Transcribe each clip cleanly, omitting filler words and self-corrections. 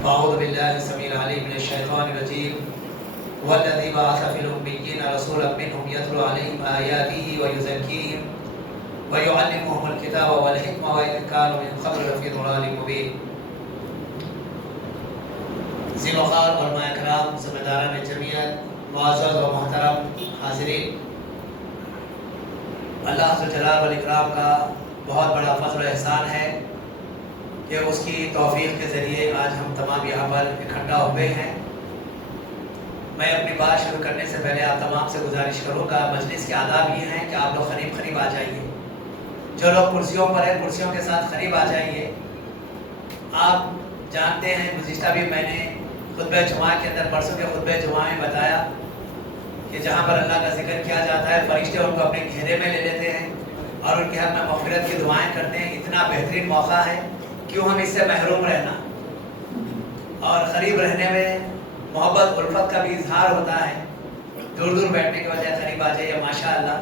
أعوذ بالله السميع العليم من الشيطان الرجيم والذي بعث في الأميين رسولا منهم يتلو عليهم آياته ويزكيهم ويعلمهم الكتاب والحكمة وإن كانوا من قبل لفي ضلال مبين. ذی وقار علماء کرام، ذمہ داران جمعیت، معزز و محترم حاضرین، اللہ ذو الجلال والاکرام کا بہت بڑا فضل و احسان ہے کہ اس کی توفیق کے ذریعے آج ہم تمام یہاں پر اکٹھا ہوئے ہیں۔ میں اپنی بات شروع کرنے سے پہلے آپ تمام سے گزارش کروں گا، مجلس کے آداب یہ ہیں کہ آپ لوگ قریب آ جائیے۔ جو لوگ کرسیوں پر ہیں کرسیوں کے ساتھ قریب آ جائیے۔ آپ جانتے ہیں گزشتہ بھی میں نے خطبہ جمعہ کے اندر، پرسوں کے خطبہ جمعہ میں بتایا کہ جہاں پر اللہ کا ذکر کیا جاتا ہے فرشتے ان کو اپنے گھیرے میں لے لیتے ہیں اور ان کے حق میں مغفرت کی دعائیں کرتے ہیں۔ اتنا بہترین موقع ہے، کیوں ہم اس سے محروم رہنا؟ اور قریب رہنے میں محبت الفت کا بھی اظہار ہوتا ہے۔ دور دور بیٹھنے کے بجائے قریب آ جائیے۔ ماشاءاللہ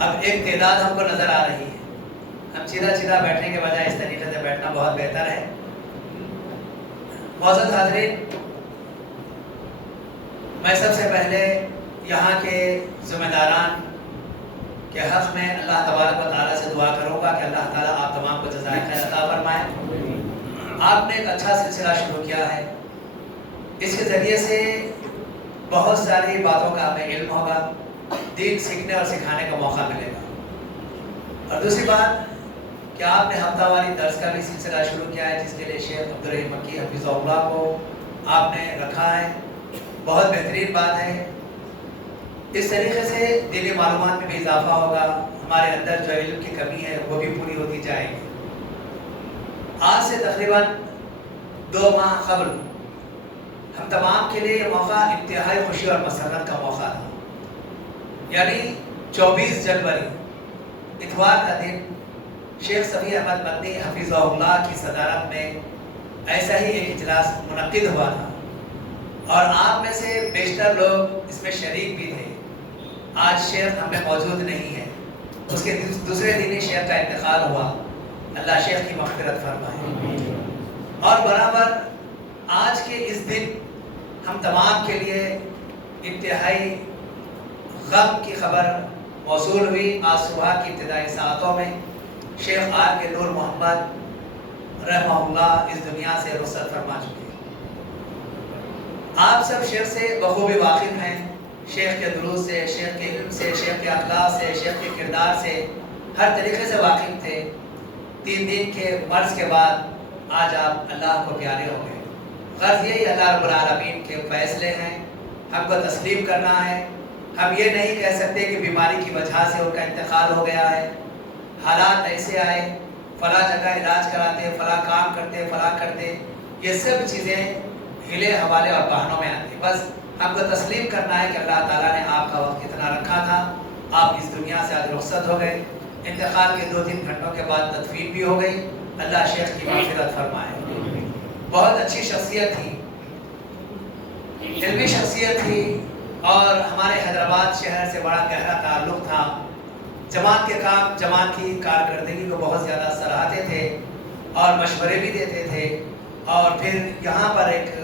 اب ایک تعداد ہم کو نظر آ رہی ہے۔ ہم سیدھا بیٹھنے کے بجائے اس طریقے سے بیٹھنا بہت بہتر ہے۔ معزز حاضرین، میں سب سے پہلے یہاں کے ذمہ داران کے حق میں اللہ تبارک و تعالیٰ سے دعا کروں گا کہ اللہ تعالیٰ آپ تمام کو جزائے خیر عطا فرمائے۔ آپ نے ایک اچھا سلسلہ شروع کیا ہے، اس کے ذریعے سے بہت ساری باتوں کا ہمیں علم ہوگا، دین سیکھنے اور سکھانے کا موقع ملے گا۔ اور دوسری بات کہ آپ نے ہفتہ واری درس کا بھی سلسلہ شروع کیا ہے، جس کے لیے شیخ عبدالرحیم مکی حفظہ اللہ کو آپ نے رکھا ہے، بہت بہترین بات ہے۔ اس طریقے سے دینی معلومات میں بھی اضافہ ہوگا، ہمارے اندر جو علم کی کمی ہے وہ بھی پوری ہوتی جائے گی۔ آج سے تقریباً 2 ماہ قبل ہم تمام کے لیے یہ موقع انتہائی خوشی اور مسرت کا موقع تھا، یعنی 24 جنوری اتوار کا دن شیخ صفی احمد مدنی حفظہ اللہ کی صدارت میں ایسا ہی ایک اجلاس منعقد ہوا تھا اور آپ میں سے بیشتر لوگ اس میں شریک بھی تھے۔ آج شیخ ہم میں موجود نہیں ہے، اس کے دوسرے دن ہی شیخ کا انتقال ہوا، اللہ شیخ کی مغفرت فرمائے۔ اور برابر آج کے اس دن ہم تمام کے لیے انتہائی غم کی خبر موصول ہوئی۔ آج صبح کی ابتدائی ساعتوں میں شیخ آر کے نور محمد رحمہ اللہ اس دنیا سے رخصت فرما چکے۔ آپ سب شیخ سے بخوبی واقف ہیں، شیخ کے دروس سے، شیخ کے علم سے، شیخ کے اخلاق سے، شیخ کے کردار سے ہر طریقے سے واقف تھے۔ 3 دن کے مرض کے بعد آج آپ اللہ کو پیارے ہو گئے۔ غرض یہی اللہ رب العالمین کے فیصلے ہیں، ہم کو تسلیم کرنا ہے۔ ہم یہ نہیں کہہ سکتے کہ بیماری کی وجہ سے ان کا انتقال ہو گیا ہے، حالات ایسے آئے، فلاں جگہ علاج کراتے، فلاں کام کرتے، فلاں کرتے، یہ سب چیزیں ہلے حوالے اور بہانوں میں آتی۔ بس ہم کو تسلیم کرنا ہے کہ اللہ تعالیٰ نے آپ کا وقت اتنا رکھا تھا، آپ اس دنیا سے آج رخصت ہو گئے۔ انتقال کے 2-3 گھنٹوں کے بعد تدفین بھی ہو گئی، اللہ شیخ کی مغفرت فرمائے۔ بہت اچھی شخصیت تھی، علمی شخصیت تھی اور ہمارے حیدرآباد شہر سے بڑا گہرا تعلق تھا۔ جماعت کے کام، جماعت کی کارکردگی کو بہت زیادہ سراہتے تھے اور مشورے بھی دیتے تھے۔ اور پھر یہاں پر ایک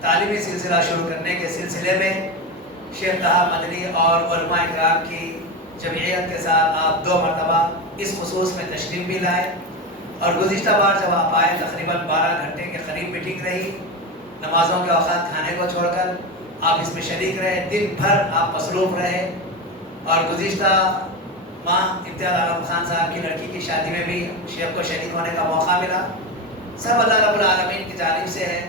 تعلیمی سلسلہ شروع کرنے کے سلسلے میں شیخ طہ مدنی اور علماء اکرام کی جمعیت کے ساتھ آپ 2 مرتبہ اس خصوص میں تشریف بھی لائے اور گزشتہ بار جب آپ آئے تقریباً 12 گھنٹے کے قریب میٹنگ رہی، نمازوں کے اوقات کھانے کو چھوڑ کر آپ اس میں شریک رہے، دن بھر آپ مصروف رہے۔ اور گزشتہ ماہ امتیاز عالم خان صاحب کی لڑکی کی شادی میں بھی شیخ کو شریک ہونے کا موقع ملا۔ سب اللہ رب العالمین کی جانب سے ہے۔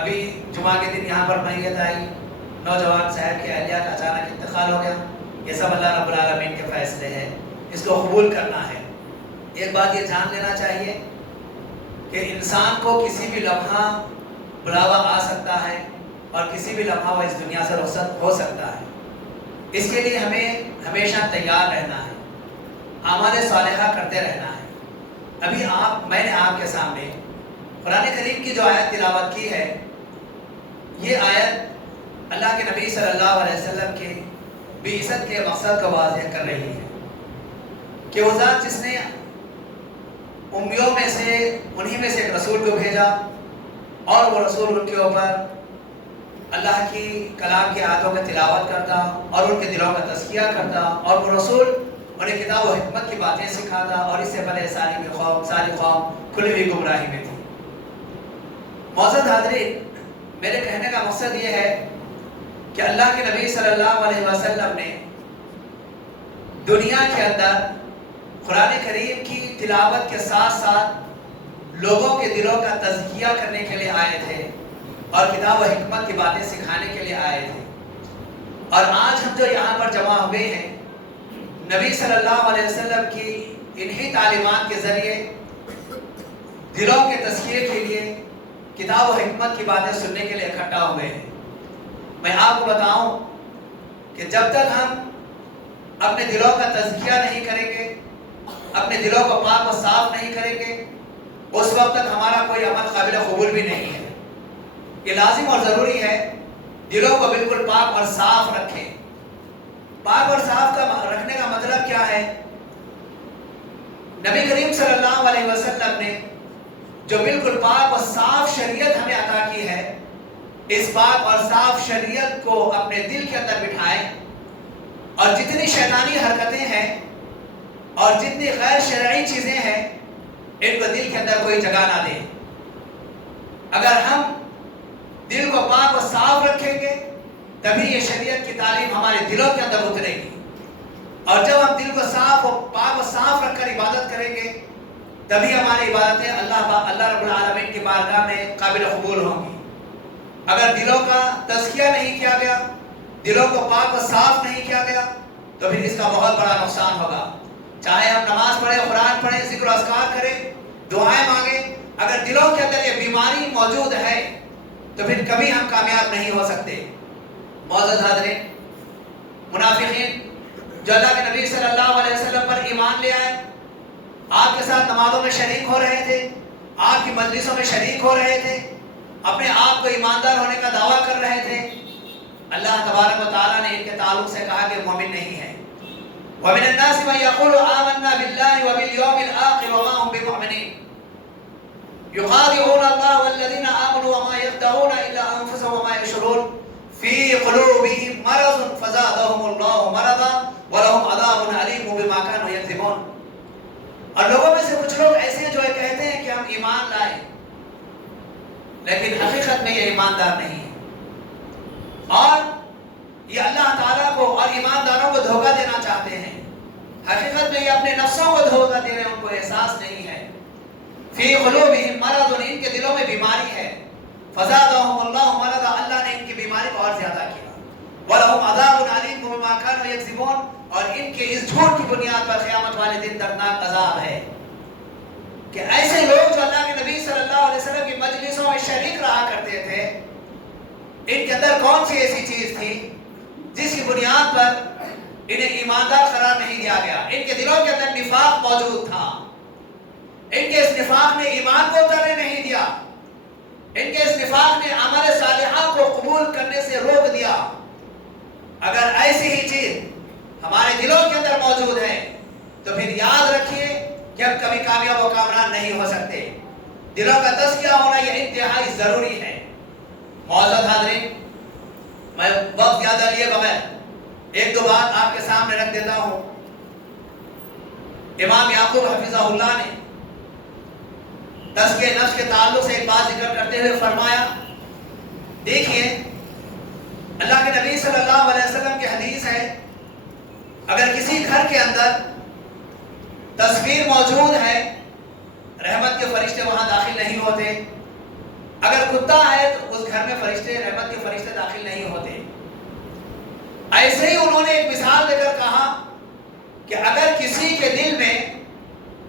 ابھی جمعہ کے دن یہاں پر میت آئی، نوجوان صاحب کی اہلیہ کا اچانک انتقال ہو گیا، یہ سب اللہ رب العالمین کے فیصلے ہیں، اس کو قبول کرنا ہے۔ ایک بات یہ جان لینا چاہیے کہ انسان کو کسی بھی لمحہ بلاوا آ سکتا ہے اور کسی بھی لمحہ وہ اس دنیا سے رخصت ہو سکتا ہے۔ اس کے لیے ہمیں ہمیشہ تیار رہنا ہے، اعمال صالحہ کرتے رہنا ہے۔ ابھی میں نے آپ کے سامنے قرآن کریم کی جو آیت تلاوت کی ہے، یہ آیت اللہ کے نبی صلی اللہ علیہ وسلم کے بعثت کے مقصد کو واضح کر رہی ہے کہ وہ ذات جس نے امیوں میں سے انہی میں سے ایک رسول کو بھیجا اور وہ رسول ان کے اوپر اللہ کی کلام کی آیاتوں کی تلاوت کرتا اور ان کے دلوں کا تزکیہ کرتا، اور وہ رسول انہیں کتاب و حکمت کی باتیں سکھاتا، اور اس سے پہلے ساری قوم کھلی ہوئی گمراہی میں تھی۔ معزز حاضرین، میرے کہنے کا مقصد یہ ہے کہ اللہ کے نبی صلی اللہ علیہ وسلم نے دنیا کے اندر قرآن کریم کی تلاوت کے ساتھ ساتھ لوگوں کے دلوں کا تزکیہ کرنے کے لیے آئے تھے اور کتاب و حکمت کی باتیں سکھانے کے لیے آئے تھے۔ اور آج ہم جو یہاں پر جمع ہوئے ہیں، نبی صلی اللہ علیہ وسلم کی انہی تعلیمات کے ذریعے دلوں کے تزکیے کے لیے کتاب و حکمت کی باتیں سننے کے لیے اکٹھا ہوئے ہیں۔ میں آپ کو بتاؤں کہ جب تک ہم اپنے دلوں کا تزکیہ نہیں کریں گے، اپنے دلوں کو پاک و صاف نہیں کریں گے، اس وقت تک ہمارا کوئی عمل قابل قبول بھی نہیں ہے۔ یہ لازم اور ضروری ہے دلوں کو بالکل پاک اور صاف رکھیں۔ پاک اور صاف کا رکھنے کا مطلب کیا ہے؟ نبی کریم صلی اللہ علیہ وسلم نے جو بالکل پاک اور صاف شریعت ہمیں عطا کی ہے، اس پاک اور صاف شریعت کو اپنے دل کے اندر بٹھائیں، اور جتنی شیطانی حرکتیں ہیں اور جتنی غیر شرعی چیزیں ہیں، ان کو دل کے اندر کوئی جگہ نہ دیں۔ اگر ہم دل کو پاک و صاف رکھیں گے تبھی یہ شریعت کی تعلیم ہمارے دلوں کے اندر اترے گی، اور جب ہم دل کو صاف و پاک و صاف رکھ کر عبادت کریں گے تبھی ہماری عبادتیں اللہ رب العالمین کی بارگاہ میں قابل قبول ہوں گی۔ اگر دلوں کا تزکیہ نہیں کیا گیا، دلوں کو پاک و صاف نہیں کیا گیا، تو پھر اس کا بہت بڑا نقصان ہوگا۔ چاہے ہم نماز پڑھیں، قرآن پڑھیں، ذکر و اذکار کریں، دعائیں مانگیں، اگر دلوں کے اندر یہ بیماری موجود ہے تو پھر کبھی ہم کامیاب نہیں ہو سکتے۔ معزز حاضرین، منافقین جو اللہ کے نبی صلی اللہ علیہ وسلم پر ایمان لے آئے، آپ کے ساتھ نمازوں میں شریک ہو رہے تھے، آپ کی مجلسوں میں شریک ہو رہے تھے، اپنے آپ کو ایماندار ہونے کا دعویٰ کر رہے تھے، اللہ تبارک و تعالیٰ نے ان کے تعلق سے کہا کہ مومن نہیں ہے۔ وَمِنَ النَّاسِ مَن يَقُولُ آمَنَّا بِاللَّهِ وَبِالْيَوْمِ الْآخِرِ وَمَا هُم بِمُؤْمِنِينَ يُخَادِعُونَ اللَّهَ وَالَّذِينَ آمَنُوا وَمَا يَخْدَعُونَ إِلَّا أَنفُسَهُمْ وَمَا يَشْعُرُونَ فِي قُلُوبِهِم مَّرَضٌ فَزَادَهُمُ اللَّهُ مَرَضًا وَلَهُمْ عَذَابٌ أَلِيمٌ بِمَا كَانُوا يَكْذِبُونَ۔ اور لوگوں میں سے کچھ لوگ ایسے ہیں جو کہتے ہیں کہ ہم ایمان لائے، لیکن حقیقت میں یہ ایماندار نہیں ہے، اور یہ اللہ تعالیٰ کو اور ایمانداروں کو دھوکہ دینا چاہتے ہیں۔ حقیقت میں یہ اپنے نفسوں کو دھوکہ دے رہے ہیں، ان کو احساس نہیں ہے۔ فی قلوبہم مرض، ان کے دلوں میں بیماری ہے۔ فزادہم اللہ مرضا، اللہ نے ان کی بیماری کو اور زیادہ کیا۔ وَلَهُمْ عَذَابٌ عَلِيمٌ بِمَا كَانُوا يَكْذِبُونَ، اور ان کے اس جھوٹ کی بنیاد پر قیامت والے دن دردناک عذاب ہے۔ کہ ایسے لوگ جو اللہ کے نبی صلی اللہ علیہ وسلم کی مجلسوں میں شریک رہا کرتے تھے، ان کے اندر کون سی ایسی چیز تھی جس کی بنیاد پر انہیں ایماندار قرار نہیں دیا گیا؟ ان کے دلوں کے اندر نفاق موجود تھا، ان کے اس نفاق نے ایمان کو اترنے نہیں دیا، ان کے اس نفاق نے عمل صالحہ کو قبول کرنے سے روک دیا۔ اگر ایسی ہی چیز ہمارے دلوں کے اندر موجود ہے تو پھر یاد رکھیے کہ ہم کبھی کامیاب و کامران نہیں ہو سکتے۔ دلوں کا تزکیہ ہونا یہ انتہائی ضروری ہے۔ معزز حاضرین، میں وقت زیادہ لیے بغیر ایک دو بات آپ کے سامنے رکھ دیتا ہوں۔ امام یعقوب حفظہ اللہ نے تزکیہ نفس کے تعلق سے ایک بات ذکر کرتے ہوئے فرمایا، دیکھیے اللہ کے نبی صلی اللہ علیہ وسلم کی حدیث ہے، اگر کسی گھر کے اندر تصویر موجود ہے، رحمت کے فرشتے وہاں داخل نہیں ہوتے۔ اگر کتا ہے تو اس گھر میں فرشتے، رحمت کے فرشتے داخل نہیں ہوتے۔ ایسے ہی انہوں نے ایک مثال دے کر کہا کہ اگر کسی کے دل میں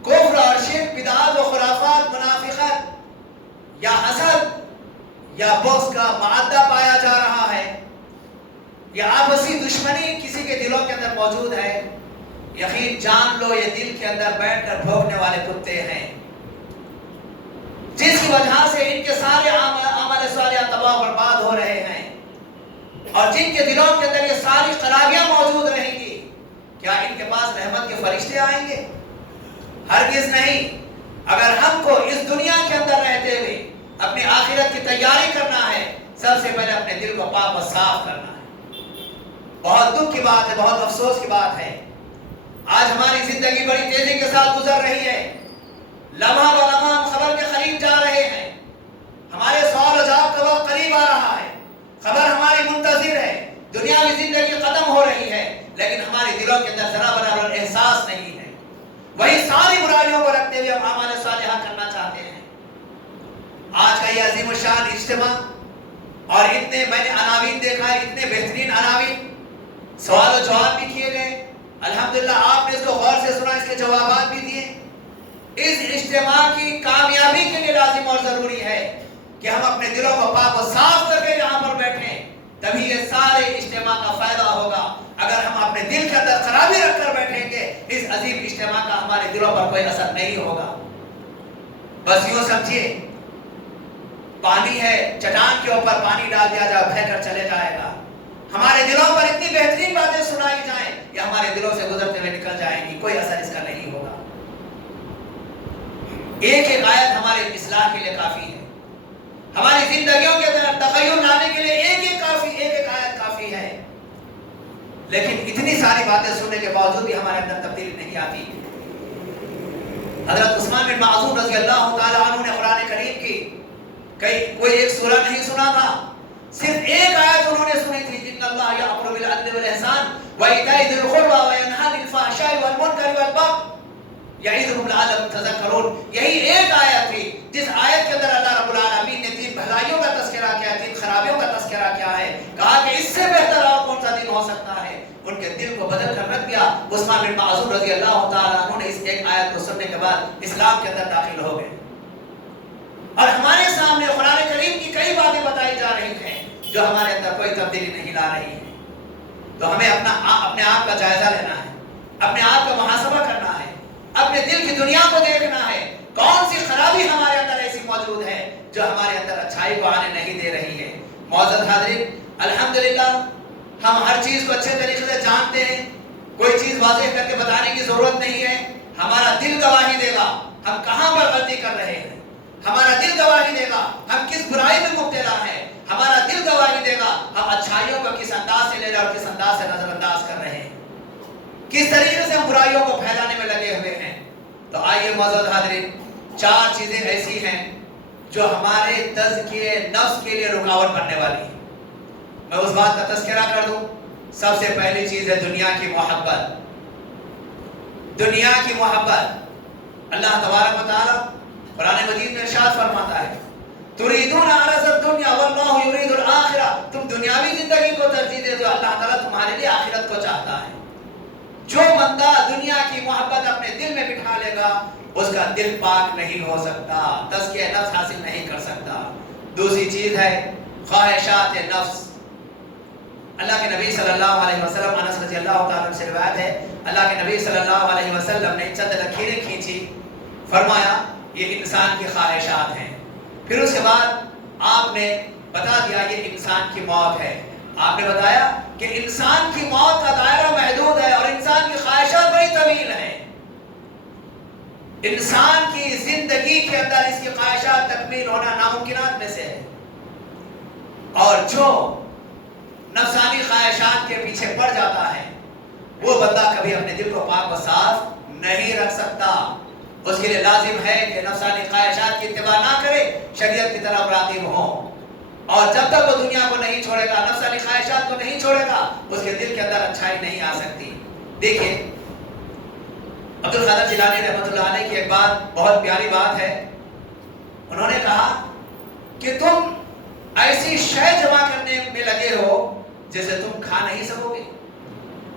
کفر اور شرک، بدعات و خرافات، منافقت یا حسد یا بغض کا معدہ پایا جا رہا ہے، یا آپسی دشمنی کسی کے دلوں کے اندر موجود ہے، یقین جان لو یہ دل کے اندر بیٹھ کر بھونکنے والے کتے ہیں، جس کی وجہ سے ان کے سارے عمل صالح تباہ برباد ہو رہے ہیں، اور جن کے دلوں کے اندر یہ ساری خرابیاں موجود رہیں گی، کیا ان کے پاس رحمت کے فرشتے آئیں گے؟ ہرگز نہیں۔ اگر ہم کو اس دنیا کے اندر رہتے ہوئے اپنی آخرت کی تیاری کرنا ہے، سب سے پہلے اپنے دل کو پاک و صاف کرنا ہے۔ بہت دکھ کی بات ہے، بہت افسوس کی بات ہے، آج ہماری زندگی بڑی تیزی کے ساتھ گزر رہی ہے، لمحہ و لمحہ ہم خبر کے قریب جا رہے ہیں، ہمارے سوال و جواب کا وقت قریب آ رہا ہے، خبر ہماری منتظر ہے، دنیاوی زندگی ختم ہو رہی ہے، لیکن ہمارے دلوں کے اندر ذرا برابر احساس نہیں ہے، وہی ساری برائیوں کو رکھتے ہوئے ہم اعمال صالحہ کرنا چاہتے ہیں۔ آج کا یہ عظیم الشان اجتماع اور اتنے میں نے عناوین دیکھا ہے، اتنے بہترین عناوین، سوال و جواب بھی کیے گئے، الحمدللہ آپ نے اس کو غور سے سنا، اس کے جوابات بھی دیے۔ اس اجتماع کی کامیابی کے لیے لازم اور ضروری ہے کہ ہم اپنے دلوں کو پاک و صاف کر کے یہاں پر بیٹھیں، تبھی یہ سارے اجتماع کا فائدہ ہوگا۔ اگر ہم اپنے دل کے اندر خرابی رکھ کر بیٹھیں گے، اس عظیم اجتماع کا ہمارے دلوں پر کوئی اثر نہیں ہوگا۔ بس یوں سمجھیے، پانی ہے، چٹان کے اوپر پانی ڈال دیا جائے، بہہ کر چلے جائے گا۔ ہمارے دلوں پر اتنی بہترین باتیں سنائی جائیں، یہ ہمارے دلوں سے گزرتے ہوئے نکل جائیں گی، کوئی اثر اس کا نہیں ہوگا۔ ایک ایک آیت ہمارے اصلاح کے لیے کافی ہے، ہماری زندگیوں کے اندر تغیر لانے کے لیے ایک ایک آیت کافی ہے، لیکن اتنی ساری باتیں سننے کے باوجود بھی ہمارے اندر تبدیلی نہیں آتی۔ حضرت عثمان بن معذور رضی اللہ تعالی عنہ نے قرآن کریم کی کوئی ایک سورہ نہیں سنا تھا، صرف ایک آیت انہوں نے سنی تھی، ان اللہ یأمر بالعدل والإحسان وإیتاء ذی القربى وینہی عن الفحشاء والمنکر والبغی یعظکم لعلکم تذکرون۔ یہی ایک آیت تھی جس آیت کے اندر اللہ رب العالمین نے 3 بھلائیوں کا تذکرہ کیا، 3 خرابیوں کا تذکرہ کیا ہے، کہا کہ اس سے بہتر اور کون سا دن ہو سکتا ہے۔ ان کے دل کو بدل کر رکھ دیا۔ عثمان بن معذور رضی اللہ تعالیٰ عنہ نے اس ایک آیت کو سننے کے بعد اسلام کے اندر داخل ہو گئے، اور ہمارے سامنے قرآن کریم کی کئی باتیں بتائی جا رہی ہیں جو ہمارے اندر کوئی تبدیلی نہیں لا رہی ہے۔ تو ہمیں اپنے آپ کا جائزہ لینا ہے، اپنے آپ کا محاسبہ کرنا ہے، اپنے دل کی دنیا کو دیکھنا ہے، کون سی خرابی ہمارے اندر ایسی موجود ہے جو ہمارے اندر اچھائی کو آنے نہیں دے رہی ہے۔ معزز حاضرین، الحمدللہ ہم ہر چیز کو اچھے طریقے سے جانتے ہیں، کوئی چیز واضح کر کے بتانے کی ضرورت نہیں ہے، ہمارا دل گواہی دے گا ہم کہاں پر غلطی کر رہے ہیں، ہمارا دل گواہی دے گا ہم کس برائی میں مبتلا ہیں، ہمارا دل گواہی دے گا ہم اچھائیوں کو کس انداز سے لے رہے اور کس انداز سے نظر انداز کر رہے ہیں، کس طریقے سے ہم برائیوں کو پھیلانے میں لگے ہوئے ہیں۔ تو آئیے معزز حاضرین، 4 چیزیں ایسی ہیں جو ہمارے تزکیے نفس کے لیے رکاوٹ بننے والی ہے۔ میں اس بات کا تذکرہ کر دوں، سب سے پہلی چیز ہے دنیا کی محبت۔ دنیا کی محبت، اللہ تبارک و تعالی قرآن مجید میں ارشاد فرماتا ہے، تریدون عرض الدنیا واللہ یرید الآخرہ، تم دنیاوی زندگی کو ترجیح دیتے ہو، اللہ تعالیٰ تمہارے لیے آخرت کو چاہتا ہے۔ جو بندہ دنیا کی محبت اپنے دل میں بٹھا لے گا، اس کا دل پاک نہیں ہو سکتا، تزکیہ نفس حاصل نہیں کر سکتا۔ دوسری چیز ہے خواہشات نفس۔ اللہ کے نبی صلی اللہ علیہ وسلم، انس رضی اللہ تعالیٰ عنہ سے روایت ہے، اللہ کے نبی صلی اللہ علیہ وسلم نے چند لکیریں کھینچی، فرمایا یہ انسان کی خواہشات ہیں، پھر اس کے بعد آپ نے بتا دیا یہ انسان کی موت ہے۔ آپ نے بتایا کہ انسان کی موت کا دائرہ محدود ہے اور انسان کی خواہشات بڑی طویل ہیں، انسان کی زندگی کے اندر اس کی خواہشات تکمیل ہونا ناممکنات میں سے ہے، اور جو نفسانی خواہشات کے پیچھے پڑ جاتا ہے وہ بندہ کبھی اپنے دل کو پاک و صاف نہیں رکھ سکتا۔ اس کے لیے لازم ہے کہ نفسانی خواہشات کی اتباع نہ کرے، شریعت کی طرف راغب ہو، اور جب تک وہ دنیا کو نہیں چھوڑے گا، نفسانی خواہشات کو نہیں چھوڑے گا، اس کے دل کے اندر اچھائی نہیں آ سکتی۔ دیکھیں عبد القادر جیلانی رحمۃ اللہ علیہ کی ایک بات، بہت پیاری بات ہے، انہوں نے کہا کہ تم ایسی شے جمع کرنے میں لگے ہو جسے تم کھا نہیں سکو گے،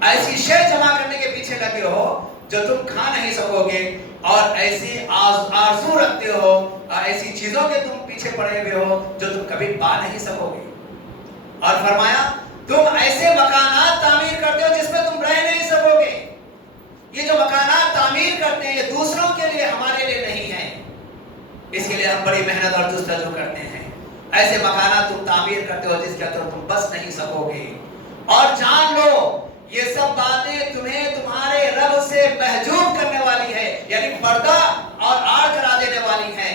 ایسی شے جمع کرنے کے پیچھے لگے ہو جو تم کھا نہیں سکو گے، اور ایسی آرزو رکھتے ہو، ایسی چیزوں کے تم پیچھے پڑے ہوئے ہو جو تم کبھی پا نہیں سکو گے، اور فرمایا تم ایسے مکانات تعمیر کرتے ہو جس میں تم رہ نہیں سکو گے۔ یہ جو مکانات تعمیر کرتے ہیں یہ دوسروں کے لیے، ہمارے لیے نہیں ہیں، اس کے لیے ہم بڑی محنت اور جستجو کرتے ہیں۔ ایسے مکانات تم تعمیر کرتے ہو جس کے اندر تم بس نہیں سکو گے، اور جان لو یہ سب باتیں تمہیں تمہارے رب سے محجوب کرنے والی ہے، یعنی پردہ اور آڑ کرا دینے والی ہیں۔